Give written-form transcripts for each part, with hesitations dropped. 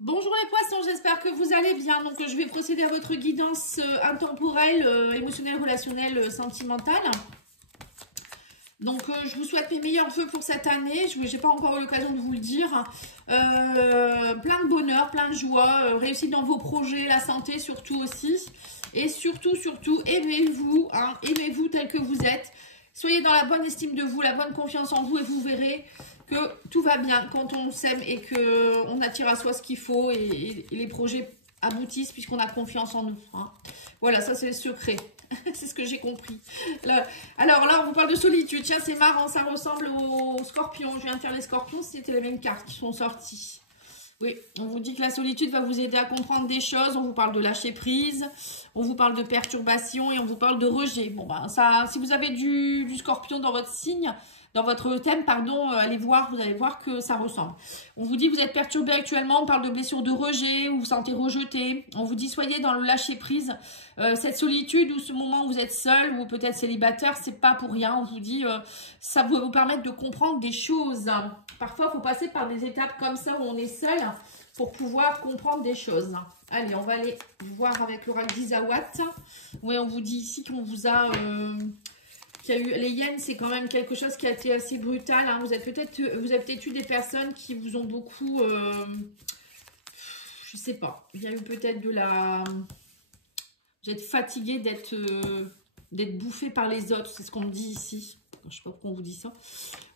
Bonjour les poissons, j'espère que vous allez bien. Donc je vais procéder à votre guidance intemporelle, émotionnelle, relationnelle, sentimentale. Donc je vous souhaite mes meilleurs vœux pour cette année. Je n'ai pas encore eu l'occasion de vous le dire. Plein de bonheur, plein de joie, réussite dans vos projets, la santé surtout aussi. Et surtout, aimez-vous, hein, aimez-vous tel que vous êtes. Soyez dans la bonne estime de vous, la bonne confiance en vous et vous verrez que tout va bien quand on s'aime et qu'on attire à soi ce qu'il faut et les projets aboutissent puisqu'on a confiance en nous. Hein. Voilà, ça c'est le secret. C'est ce que j'ai compris. Alors là, on vous parle de solitude. Tiens, c'est marrant, ça ressemble aux scorpions. Je viens de faire les scorpions, c'était les mêmes cartes qui sont sorties. Oui, on vous dit que la solitude va vous aider à comprendre des choses. On vous parle de lâcher prise, on vous parle de perturbation et on vous parle de rejet. Bon, ben ça, si vous avez du scorpion dans votre signe, dans votre thème, pardon, allez voir, vous allez voir que ça ressemble. On vous dit que vous êtes perturbé actuellement, on parle de blessure de rejet, vous vous sentez rejeté. On vous dit soyez dans le lâcher prise. Cette solitude ou ce moment où vous êtes seul ou peut-être célibataire, c'est pas pour rien. On vous dit ça va vous permettre de comprendre des choses. Parfois, il faut passer par des étapes comme ça où on est seul pour pouvoir comprendre des choses. Allez, on va aller voir avec l'oracle d'Isawat. Oui, on vous dit ici qu'on vous a... les hyènes, c'est quand même quelque chose qui a été assez brutal. Hein. Vous avez peut-être eu des personnes qui vous ont beaucoup... je sais pas. Il y a eu peut-être de la... Vous êtes fatigué d'être bouffé par les autres. C'est ce qu'on me dit ici. Je ne sais pas pourquoi on vous dit ça.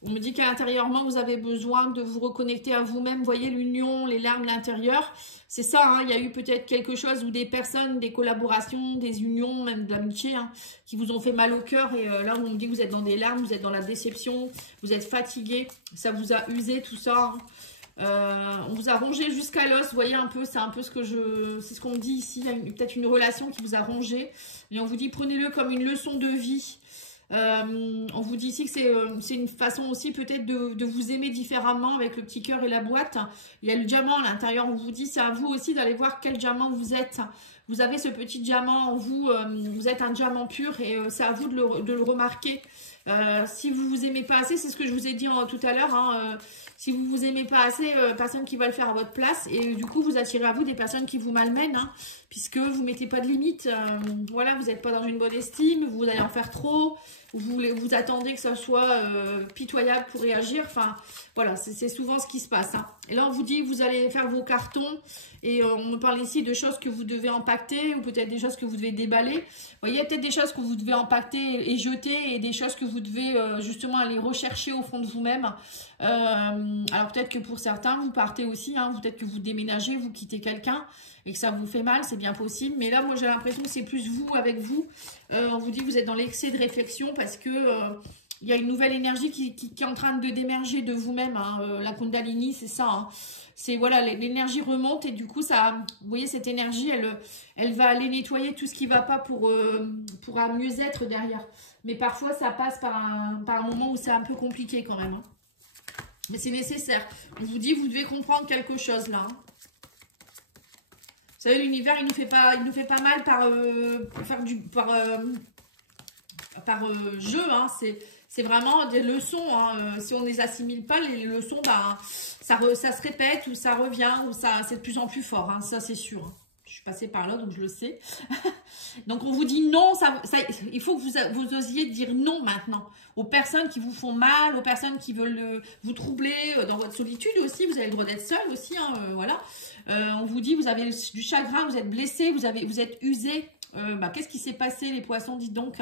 On me dit qu'intérieurement, vous avez besoin de vous reconnecter à vous-même. Vous voyez l'union, les larmes, l'intérieur. C'est ça, hein, il y a eu peut-être quelque chose ou des personnes, des collaborations, des unions, même de l'amitié, hein, qui vous ont fait mal au cœur. Et là, on me dit que vous êtes dans des larmes, vous êtes dans la déception, vous êtes fatigué. Ça vous a usé, tout ça. Hein. On vous a rongé jusqu'à l'os. Vous voyez un peu, c'est un peu ce que c'est ce qu'on me dit ici. Il y a peut-être une relation qui vous a rongé. Et on vous dit, prenez-le comme une leçon de vie. On vous dit ici que c'est une façon aussi peut-être de vous aimer différemment avec le petit cœur et la boîte. Il y a le diamant à l'intérieur. On vous dit c'est à vous aussi d'aller voir quel diamant vous êtes. Vous avez ce petit diamant en vous. Vous êtes un diamant pur et c'est à vous de le remarquer. Si vous vous aimez pas assez, c'est ce que je vous ai dit tout à l'heure. Hein, si vous vous aimez pas assez, personne qui va le faire à votre place. Et du coup, vous attirez à vous des personnes qui vous malmènent. Hein, puisque vous mettez pas de limite. Voilà, vous n'êtes pas dans une bonne estime. Vous allez en faire trop. Vous attendez que ça soit pitoyable pour réagir. Enfin, voilà, c'est souvent ce qui se passe. Hein. Et là, on vous dit, vous allez faire vos cartons. Et on me parle ici de choses que vous devez empaqueter ou peut-être des choses que vous devez déballer. Vous voyez, il y a peut-être des choses que vous devez empaqueter et jeter et des choses que vous devez justement aller rechercher au fond de vous-même. Alors peut-être que pour certains, vous partez aussi. Hein, peut-être que vous déménagez, vous quittez quelqu'un et que ça vous fait mal, c'est bien possible. Mais là, moi, j'ai l'impression que c'est plus vous avec vous. On vous dit que vous êtes dans l'excès de réflexion parce que il y a une nouvelle énergie qui est en train de d'émerger de vous-même. Hein. La Kundalini, c'est ça. Hein. C'est voilà, l'énergie remonte et du coup, ça, vous voyez, cette énergie, elle va aller nettoyer tout ce qui ne va pas pour un mieux-être derrière. Mais parfois, ça passe par un moment où c'est un peu compliqué quand même. Hein. Mais c'est nécessaire. On vous dit, vous devez comprendre quelque chose là. Hein. Vous savez, l'univers, il nous fait pas mal par jeu. Hein. C'est vraiment des leçons. Hein. Si on ne les assimile pas, les leçons, bah, ça se répète ou ça revient ou c'est de plus en plus fort. Hein. Ça, c'est sûr. Hein. Je suis passée par là, donc je le sais. Donc, on vous dit non. Il faut que vous osiez dire non maintenant aux personnes qui vous font mal, aux personnes qui veulent vous troubler dans votre solitude aussi. Vous avez le droit d'être seul aussi. Hein, voilà. On vous dit, vous avez du chagrin, vous êtes blessé, vous êtes usé. Qu'est-ce qui s'est passé les poissons, dites donc.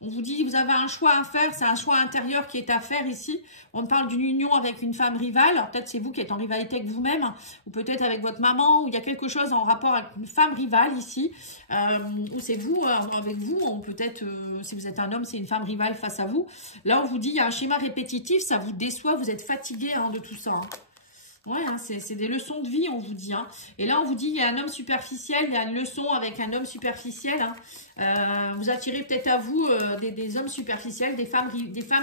On vous dit, vous avez un choix à faire, c'est un choix intérieur qui est à faire ici. On parle d'une union avec une femme rivale, peut-être c'est vous qui êtes en rivalité avec vous-même, ou peut-être avec votre maman, ou il y a quelque chose en rapport avec une femme rivale ici, ou c'est vous, avec vous, ou peut-être si vous êtes un homme, c'est une femme rivale face à vous. Là, on vous dit, il y a un schéma répétitif, ça vous déçoit, vous êtes fatigué de tout ça. Hein. Ouais, hein, c'est des leçons de vie, on vous dit. Hein. Et là, on vous dit, il y a un homme superficiel, il y a une leçon avec un homme superficiel. Hein. Vous attirez peut-être à vous des hommes superficiels, des femmes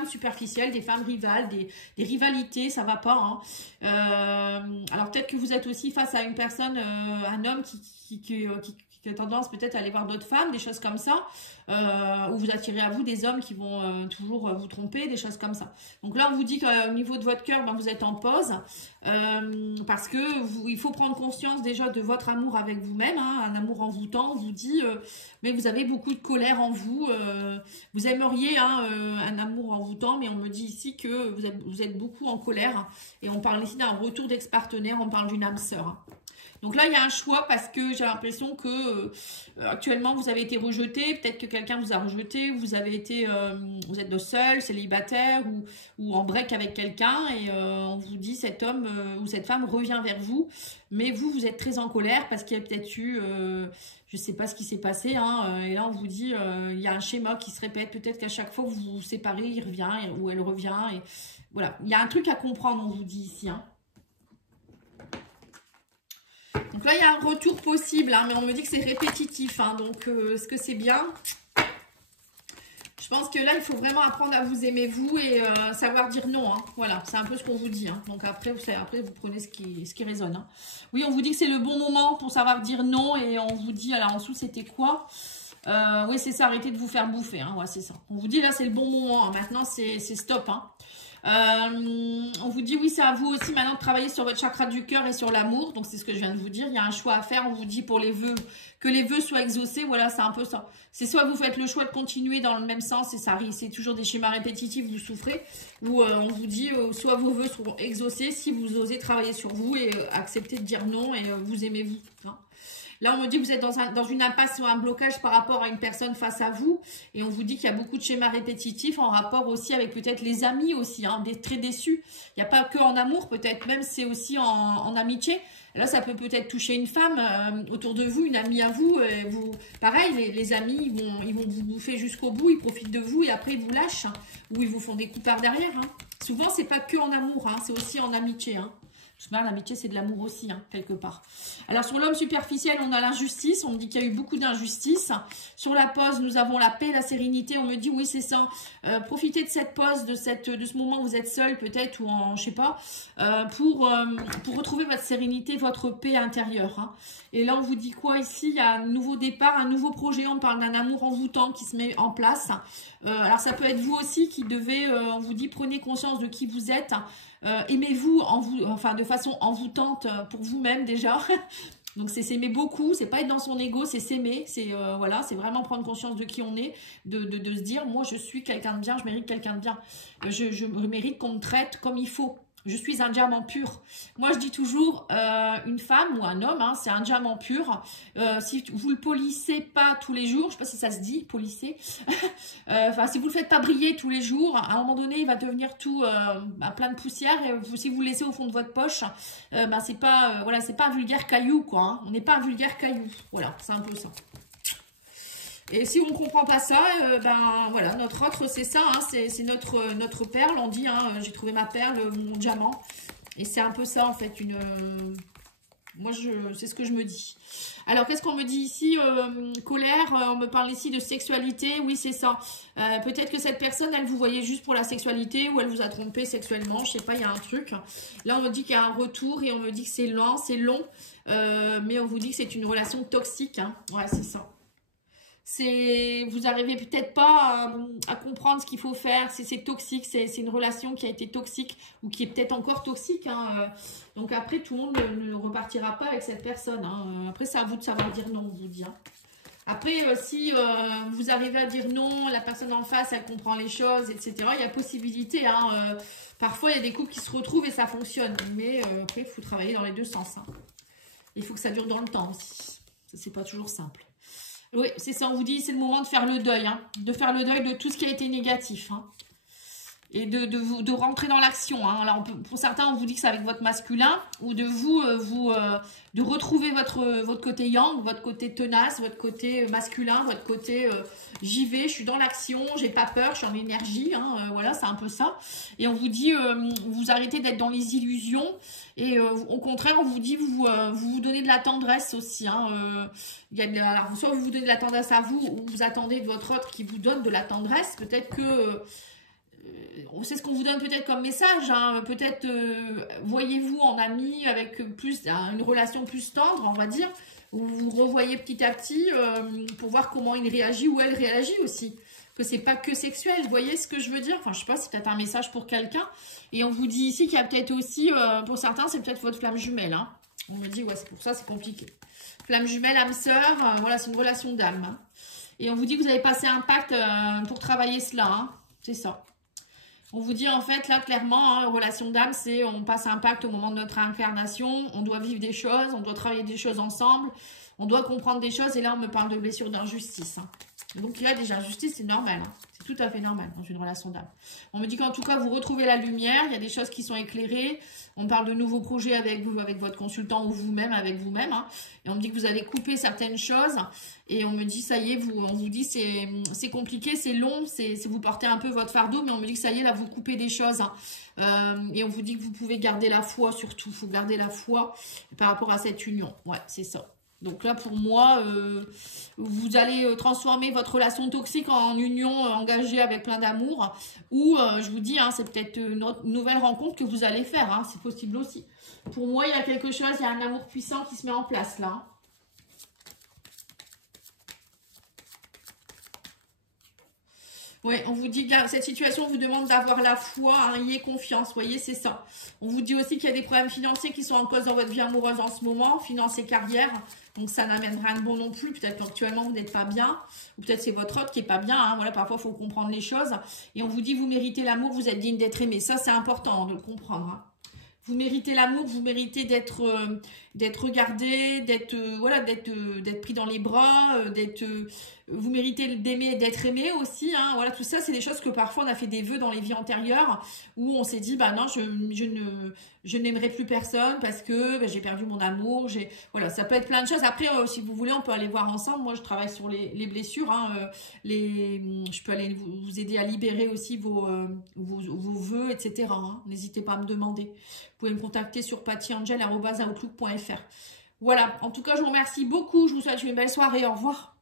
superficielles, des femmes rivales, des rivalités, ça va pas. Hein. Alors peut-être que vous êtes aussi face à une personne, un homme qui qui a tendance peut-être à aller voir d'autres femmes, des choses comme ça, ou vous attirez à vous des hommes qui vont toujours vous tromper, des choses comme ça. Donc là, on vous dit qu'au niveau de votre cœur, ben, vous êtes en pause, parce que il faut prendre conscience déjà de votre amour avec vous-même, hein, un amour envoûtant, on vous dit, mais vous avez beaucoup de colère en vous, vous aimeriez un amour envoûtant, mais on me dit ici que vous êtes beaucoup en colère, et on parle ici d'un retour d'ex-partenaire, on parle d'une âme sœur, hein. Donc là, il y a un choix parce que j'ai l'impression que actuellement, vous avez été rejeté. Peut-être que quelqu'un vous a rejeté. Vous avez été, vous êtes seul, célibataire ou en break avec quelqu'un. Et on vous dit, cet homme ou cette femme revient vers vous. Mais vous êtes très en colère parce qu'il y a peut-être eu, je ne sais pas ce qui s'est passé. Hein, et là, on vous dit, il y a un schéma qui se répète. Peut-être qu'à chaque fois que vous vous séparez, il revient ou elle revient. Et voilà, il y a un truc à comprendre, on vous dit ici, hein. Donc là, il y a un retour possible, hein, mais on me dit que c'est répétitif. Hein, donc, est-ce que c'est bien? Je pense que là, il faut vraiment apprendre à vous aimer, vous, et savoir dire non. Hein. Voilà, c'est un peu ce qu'on vous dit. Hein. Donc après, vous prenez ce qui résonne. Hein. Oui, on vous dit que c'est le bon moment pour savoir dire non. Et on vous dit, alors en dessous, c'était quoi? Oui, c'est ça, arrêtez de vous faire bouffer. Hein. Ouais, c'est ça. On vous dit, là, c'est le bon moment. Hein. Maintenant, c'est stop. Hein. On vous dit oui, c'est à vous aussi maintenant de travailler sur votre chakra du cœur et sur l'amour. Donc c'est ce que je viens de vous dire, il y a un choix à faire. On vous dit pour les vœux, que les vœux soient exaucés. Voilà, c'est un peu ça. C'est soit vous faites le choix de continuer dans le même sens et ça c'est toujours des schémas répétitifs, vous souffrez, ou on vous dit soit vos vœux seront exaucés si vous osez travailler sur vous et accepter de dire non et vous aimez vous, hein. Là, on me dit que vous êtes dans une impasse ou un blocage par rapport à une personne face à vous. Et on vous dit qu'il y a beaucoup de schémas répétitifs en rapport aussi avec peut-être les amis aussi, hein, très déçus. Il n'y a pas que en amour, peut-être même c'est aussi en amitié. Et là, ça peut peut-être toucher une femme autour de vous, une amie à vous. Pareil, les amis, ils vont vous bouffer jusqu'au bout, ils profitent de vous et après ils vous lâchent. Hein, ou ils vous font des coups par derrière. Hein. Souvent, c'est pas que en amour, hein, c'est aussi en amitié. Hein. L'amitié, c'est de l'amour aussi, hein, quelque part. Alors, sur l'homme superficiel, on a l'injustice. On me dit qu'il y a eu beaucoup d'injustice. Sur la pause, nous avons la paix, la sérénité. On me dit, oui, c'est ça. Profitez de cette pause, de ce moment où vous êtes seul, peut-être, ou en, je sais pas, pour retrouver votre sérénité, votre paix intérieure. Hein. Et là, on vous dit quoi ici? Il y a un nouveau départ, un nouveau projet. On parle d'un amour envoûtant qui se met en place. Alors, ça peut être vous aussi qui devez, on vous dit, prenez conscience de qui vous êtes. Aimez-vous enfin de façon envoûtante pour vous-même déjà. Donc c'est s'aimer beaucoup, c'est pas être dans son ego, c'est s'aimer, c'est voilà, c'est vraiment prendre conscience de qui on est, de se dire moi je suis quelqu'un de bien, je mérite quelqu'un de bien, je mérite qu'on me traite comme il faut. Je suis un diamant pur. Moi, je dis toujours, une femme ou un homme, hein, c'est un diamant pur. Si vous le polissez pas tous les jours, je sais pas si ça se dit, polisser. Enfin, si vous le faites pas briller tous les jours, à un moment donné, il va devenir tout plein de poussière. Et si vous le laissez au fond de votre poche, c'est pas, voilà, c'est pas un vulgaire caillou, quoi. Hein. On n'est pas un vulgaire caillou. Voilà, c'est un peu ça. Et si on ne comprend pas ça, voilà, notre autre, c'est ça, hein, c'est notre perle, on dit, hein, j'ai trouvé ma perle, mon diamant. Et c'est un peu ça, en fait, moi, c'est ce que je me dis. Alors, qu'est-ce qu'on me dit ici? Colère, on me parle ici de sexualité, oui, c'est ça. Peut-être que cette personne, elle vous voyait juste pour la sexualité ou elle vous a trompé sexuellement, je sais pas, il y a un truc. Là, on me dit qu'il y a un retour et on me dit que c'est lent, c'est long, mais on vous dit que c'est une relation toxique, hein. Ouais, c'est ça. Vous arrivez peut-être pas à comprendre ce qu'il faut faire, c'est toxique, c'est une relation qui a été toxique ou qui est peut-être encore toxique. Hein. Donc après, tout le monde ne repartira pas avec cette personne. Hein. Après, c'est à vous de savoir dire non, on vous dit. Hein. Après, si vous arrivez à dire non, la personne en face, elle comprend les choses, etc. Il y a possibilité. Hein. Parfois, il y a des couples qui se retrouvent et ça fonctionne. Mais après, il faut travailler dans les deux sens. Hein. Il faut que ça dure dans le temps aussi. C'est pas toujours simple. Oui, c'est ça, on vous dit, c'est le moment de faire le deuil, hein, de faire le deuil de tout ce qui a été négatif, hein, et de rentrer dans l'action. Hein. Alors, pour certains, on vous dit que c'est avec votre masculin, ou de de retrouver votre côté yang, votre côté tenace, votre côté masculin, votre côté j'y vais, je suis dans l'action, j'ai pas peur, je suis en énergie, hein, voilà, c'est un peu ça. Et on vous dit, vous arrêtez d'être dans les illusions, et au contraire, on vous dit, vous donnez de la tendresse aussi. Hein, alors, soit vous donnez de la tendresse à vous, ou vous attendez de votre autre qui vous donne de la tendresse. Peut-être que c'est ce qu'on vous donne peut-être comme message, hein. Peut-être voyez-vous en ami avec une relation plus tendre, on va dire. Vous vous revoyez petit à petit pour voir comment il réagit ou elle réagit aussi. Que c'est pas que sexuel, vous voyez ce que je veux dire? Enfin, je sais pas, c'est peut-être un message pour quelqu'un. Et on vous dit ici qu'il y a peut-être aussi, pour certains, c'est peut-être votre flamme jumelle. Hein. On me dit, ouais, c'est pour ça, c'est compliqué. Flamme jumelle, âme sœur, voilà, c'est une relation d'âme. Hein. Et on vous dit que vous avez passé un pacte pour travailler cela. Hein. C'est ça. On vous dit en fait, là, clairement, hein, relation d'âme, c'est on passe un pacte au moment de notre incarnation, on doit vivre des choses, on doit travailler des choses ensemble, on doit comprendre des choses, et là, on me parle de blessures d'injustice. Hein. Donc, il y a des injustices, c'est normal, hein. C'est tout à fait normal dans une relation d'âme. On me dit qu'en tout cas, vous retrouvez la lumière, il y a des choses qui sont éclairées, on parle de nouveaux projets avec vous, avec votre consultant ou vous-même, avec vous-même, hein. Et on me dit que vous allez couper certaines choses, et on me dit, ça y est, on vous dit, c'est compliqué, c'est long, c'est vous portez un peu votre fardeau, mais on me dit que ça y est, là, vous coupez des choses, hein. Et on vous dit que vous pouvez garder la foi, surtout, il faut garder la foi par rapport à cette union. Ouais, c'est ça. Donc là, pour moi, vous allez transformer votre relation toxique en union engagée avec plein d'amour. Ou, je vous dis, hein, c'est peut-être une nouvelle rencontre que vous allez faire. Hein, c'est possible aussi. Pour moi, il y a quelque chose, il y a un amour puissant qui se met en place là. Hein. Oui, on vous dit que cette situation vous demande d'avoir la foi, hein, ayez confiance, vous voyez, c'est ça. On vous dit aussi qu'il y a des problèmes financiers qui sont en cause dans votre vie amoureuse en ce moment, finances et carrière. Donc ça n'amène rien de bon non plus. Peut-être qu'actuellement vous n'êtes pas bien, ou peut-être c'est votre autre qui est pas bien. Hein. Voilà, parfois il faut comprendre les choses. Et on vous dit vous méritez l'amour, vous êtes digne d'être aimé. Ça c'est important de le comprendre. Hein. Vous méritez l'amour, vous méritez d'être regardé, d'être pris dans les bras, vous méritez d'aimer et d'être aimé aussi. Hein. Voilà, tout ça, c'est des choses que parfois on a fait des vœux dans les vies antérieures où on s'est dit, bah non, je n'aimerai plus personne parce que bah, j'ai perdu mon amour. Voilà, ça peut être plein de choses. Après, si vous voulez, on peut aller voir ensemble. Moi, je travaille sur les blessures. Hein, je peux aller vous aider à libérer aussi vos vœux, etc. Hein. N'hésitez pas à me demander. Vous pouvez me contacter sur pattyangel@outlook.fr. Voilà, en tout cas, je vous remercie beaucoup. Je vous souhaite une belle soirée. Au revoir.